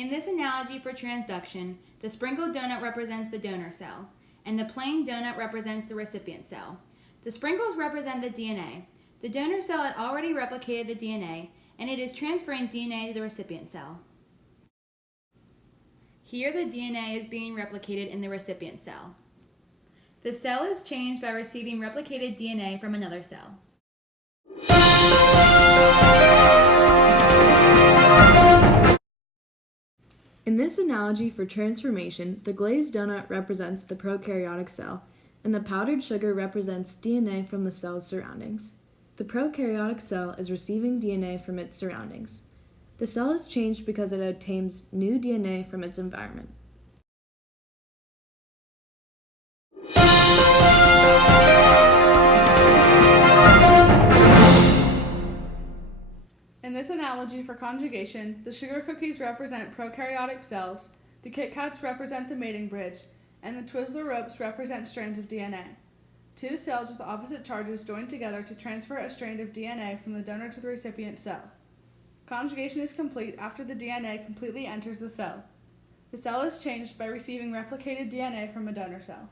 In this analogy for transduction, the sprinkled donut represents the donor cell, and the plain donut represents the recipient cell. The sprinkles represent the DNA. The donor cell had already replicated the DNA, and it is transferring DNA to the recipient cell. Here the DNA is being replicated in the recipient cell. The cell is changed by receiving replicated DNA from another cell. In this analogy for transformation, the glazed donut represents the prokaryotic cell, and the powdered sugar represents DNA from the cell's surroundings. The prokaryotic cell is receiving DNA from its surroundings. The cell is changed because it obtains new DNA from its environment. In this analogy for conjugation, the sugar cookies represent prokaryotic cells, the Kit Kats represent the mating bridge, and the Twizzler ropes represent strands of DNA. Two cells with opposite charges join together to transfer a strand of DNA from the donor to the recipient cell. Conjugation is complete after the DNA completely enters the cell. The cell is changed by receiving replicated DNA from a donor cell.